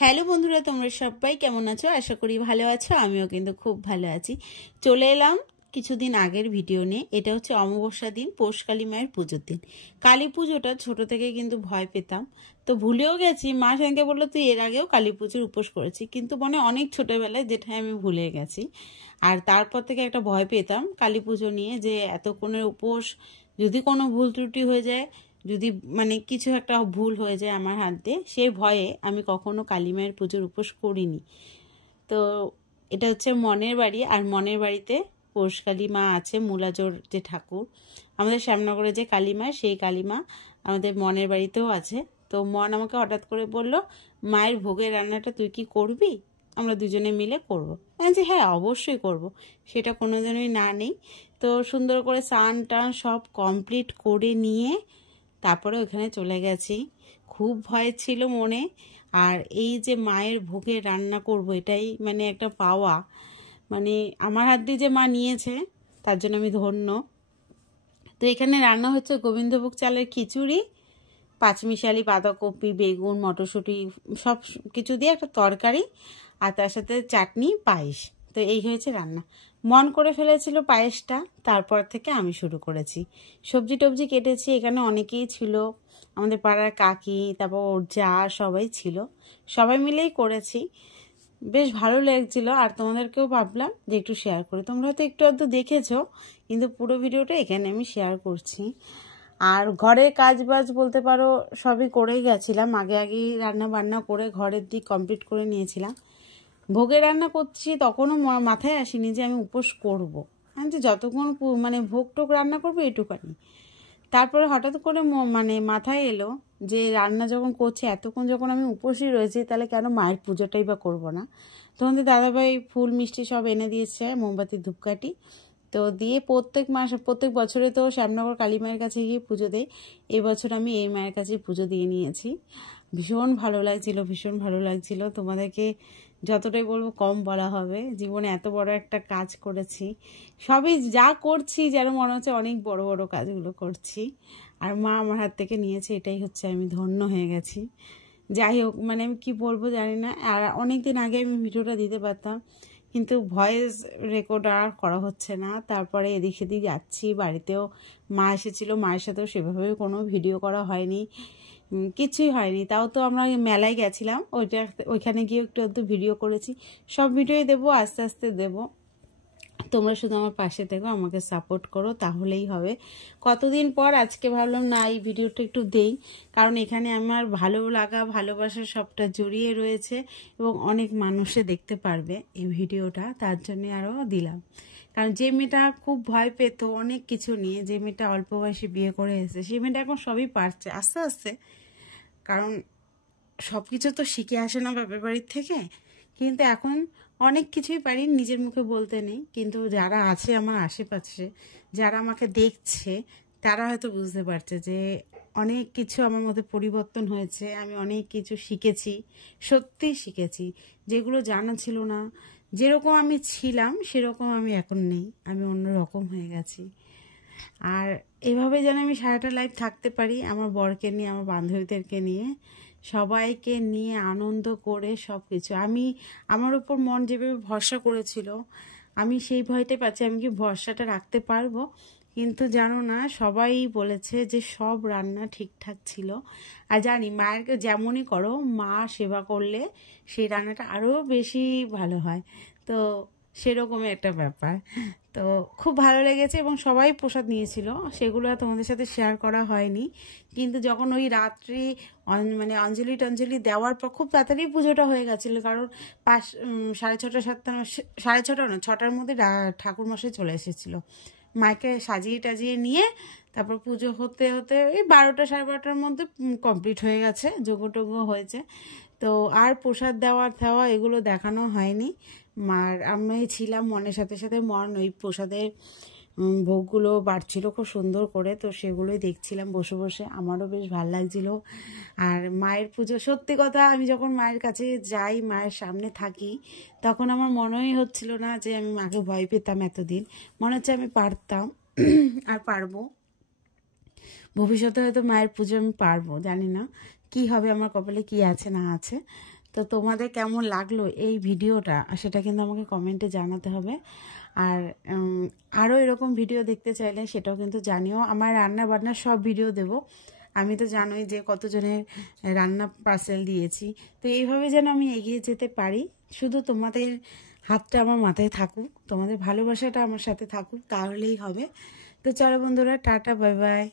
Hello বন্ধুরা, তোমরা সবাই কেমন আছো? আশা করি ভালো আছো। আমিও কিন্তু খুব ভালো আছি। চলে এলাম কিছুদিন আগের ভিডিও নিয়ে। এটা হচ্ছে অমাবস্যা দিন, পৌষ কালী মায়ের পুজোর দিন। কালী পুজোটা ছোট থেকে কিন্তু ভয় পেতাম, তো ভুলেও গেছি। মা সেদিনকে বললো তুই এর আগেও কালী পুজোর উপোস করেছি, কিন্তু মানে অনেক ছোটবেলায়, যেটা আমি ভুলে গেছি। আর তারপর থেকে একটা ভয় পেতাম কালী পুজো নিয়ে, যে এতক্ষণের উপোস যদি কোনো ভুল ত্রুটি হয়ে যায়, যদি মানে কিছু একটা ভুল হয়ে যায় আমার হাত দিয়ে, সেই ভয়ে আমি কখনো কালী মায়ের পুজোর উপোস করিনি। তো এটা হচ্ছে মনের বাড়ি, আর মনের বাড়িতে পৌষ কালী মা আছে। মূলাজোর যে ঠাকুর আমাদের শ্যামনগরে, যে কালী মা, সেই কালী মা আমাদের মনের বাড়িতেও আছে। তো মন আমাকে হঠাৎ করে বলল, মায়ের ভোগের রান্নাটা তুই কি করবি? আমরা দুজনে মিলে করবো। আমি যে হ্যাঁ, অবশ্যই করব, সেটা কোনোদিনই না নেই। তো সুন্দর করে স্নান টান সব কমপ্লিট করে নিয়ে তারপরে ওখানে চলে গেছি। খুব ভয় ছিল মনে। আর এই যে মায়ের ভোগে রান্না করব, এটাই মানে একটা পাওয়া। মানে আমার হাত দিয়ে যে মা নিয়েছে, তার জন্য আমি ধন্য। তো এখানে রান্না হচ্ছে গোবিন্দভোগ চালের খিচুড়ি, পাঁচমিশালি, বাঁধাকপি, বেগুন, মটরশুঁটি সব কিছু দিয়ে একটা তরকারি, আর তার সাথে চাটনি, পায়েস। তো এই হয়েছে রান্না। মন করে ফেলেছিল পায়েসটা, তারপর থেকে আমি শুরু করেছি। সবজি টবজি কেটেছি, এখানে অনেকেই ছিল, আমাদের পাড়ার কাকি, তারপর ওর যা, সবাই ছিল, সবাই মিলেই করেছি। বেশ ভালো লাগছিল। আর তোমাদেরকেও ভাবলাম যে একটু শেয়ার করি। তোমরা হয়তো একটু আধটু দেখেছো, কিন্তু পুরো ভিডিওটা এখানে আমি শেয়ার করছি। আর ঘরের কাজ বাজ বলতে পারো সবই করেই গেছিলাম, আগে আগেই রান্না বান্না করে ঘরের দিক কমপ্লিট করে নিয়েছিলাম। ভোগে রান্না করছি তখনও মাথায় আসেনি যে আমি উপোস করব। আমি যে যতক্ষণ মানে ভোগ টোগ রান্না করবো এটুকানি। তারপরে হঠাৎ করে মানে মাথায় এলো যে রান্না যখন করছি, এতক্ষণ যখন আমি উপোসই রয়েছি, তাহলে কেন মায়ের পুজোটাই বা করবো না। তখন দাদাভাই ফুল মিষ্টি সব এনে দিয়েছে, মোমবাতি ধূপকাঠি তো দিয়ে প্রত্যেক বছরে তো শ্যামনগর কালী মায়ের কাছে গিয়ে পুজো দেয়। এবছর আমি এই মায়ের কাছে পুজো দিয়ে নিয়েছি। ভীষণ ভালো লাগছিল, ভীষণ ভালো লাগছিল। তোমাদেরকে যতটাই বলবো কম বলা হবে। জীবনে এত বড় একটা কাজ করেছি, সবই যা করছি যেন মনে হচ্ছে অনেক বড় বড় কাজগুলো করছি, আর মা আমার হাত থেকে নিয়েছে, এটাই হচ্ছে আমি ধন্য হয়ে গেছি। যাই হোক, মানে আমি কি বলবো জানি না। আর অনেক দিন আগে আমি ভিডিওটা দিতে পারতাম, কিন্তু ভয়েস রেকর্ড আর করা হচ্ছে না। তারপরে এদিক সেদিক যাচ্ছি, বাড়িতেও মা এসেছিলো, মায়ের সাথেও সেভাবে কোনো ভিডিও করা হয়নি, কিছুই হয়নি। তাও তো আমরা মেলায় গেছিলাম, ওইখানে গিয়ে একটু ভিডিও করেছি। সব ভিডিওই দেবো, আস্তে আস্তে দেবো। তোমরা শুধু আমার পাশে থেকো, আমাকে সাপোর্ট করো, তাহলেই হবে। কতদিন পর আজকে ভাবলাম না, এই ভিডিওটা একটু দেই, কারণ এখানে আমার ভালো লাগা, ভালোবাসা সবটা জড়িয়ে রয়েছে, এবং অনেক মানুষে দেখতে পারবে এই ভিডিওটা, তার জন্য আরও দিলাম। কারণ যে মেয়েটা খুব ভয় পেত অনেক কিছু নিয়ে, যে মেয়েটা অল্প বয়সে বিয়ে করে এসেছে, সেই মেয়েটা এখন সবই পারছে আস্তে আস্তে। কারণ সব কিছু তো শিখে আসে না বাপের বাড়ির থেকে, কিন্তু এখন অনেক কিছুই পারি, নিজের মুখে বলতে নেই, কিন্তু যারা আছে আমার আশেপাশে, যারা আমাকে দেখছে, তারা হয়তো বুঝতে পারছে যে অনেক কিছু আমার মধ্যে পরিবর্তন হয়েছে। আমি অনেক কিছু শিখেছি, সত্যিই শিখেছি, যেগুলো জানা ছিল না। যেরকম আমি ছিলাম সেরকম আমি এখন নেই, আমি অন্যরকম হয়ে গেছি। আর এভাবে যেন আমি সারাটা লাইফ থাকতে পারি, আমার বরকে নিয়ে, আমার বান্ধবীদেরকে নিয়ে, সবাইকে নিয়ে আনন্দ করে সব কিছু। আমি আমার উপর মন যেভাবে ভরসা করেছিল, আমি সেই ভয়টাই পাচ্ছি, আমি কি ভরসাটা রাখতে পারবো? কিন্তু জানো না, সবাই বলেছে যে সব রান্না ঠিকঠাক ছিল। আর জানি মায়েরকে যেমনই করো, মা সেবা করলে সেই রান্নাটা আরও বেশি ভালো হয়। তো সেরকমই একটা ব্যাপার। তো খুব ভালো লেগেছে, এবং সবাই প্রসাদ নিয়েছিল, সেগুলো তোমাদের সাথে শেয়ার করা হয়নি। কিন্তু যখন ওই রাত্রি মানে অঞ্জলি টঞ্জলি দেওয়ার পর খুব তাড়াতাড়ি পুজোটা হয়ে গেছিলো, কারণ 6:30 7টা, 6:30 না, 6টার মধ্যে ঠাকুরমশাই চলে এসেছিলো। মাকে সাজিয়ে টাজিয়ে নিয়ে তারপর পুজো হতে হতে ওই 12টা 12:30টার মধ্যে কমপ্লিট হয়ে গেছে, যজ্ঞ হয়েছে। তো আর প্রসাদ দেওয়া এগুলো দেখানো হয়নি। আর আমি ছিলাম মনের সাথে সাথে, মন ওই প্রসাদের ভোগগুলো বাড়ছিল খুব সুন্দর করে, তো সেগুলোই দেখছিলাম বসে বসে, আমারও বেশ ভালো লাগছিল। আর মায়ের পুজো, সত্যি কথা, আমি যখন মায়ের কাছে যাই, মায়ের সামনে থাকি, তখন আমার মনেই হচ্ছিল না যে আমি মাকে ভয় পেতাম এতদিন। মনে হচ্ছে আমি পারতাম আর পারবো, ভবিষ্যতে হয়তো মায়ের পুজো আমি পারবো। জানি না কি হবে, আমার কপালে কি আছে না আছে। তো তোমাদের কেমন লাগলো এই ভিডিওটা সেটা কিন্তু আমাকে কমেন্টে জানাতে হবে। আর আরও এরকম ভিডিও দেখতে চাইলে সেটাও কিন্তু জানিও। আমার রান্না বান্নার সব ভিডিও দেব। আমি তো জানোই যে কতজনের রান্না পার্সেল দিয়েছি। তো এইভাবে যেন আমি এগিয়ে যেতে পারি, শুধু তোমাদের হাতটা আমার মাথায় থাকুক, তোমাদের ভালোবাসাটা আমার সাথে থাকুক, তাহলেই হবে। তো চলো বন্ধুরা, টাটা, বাই বাই।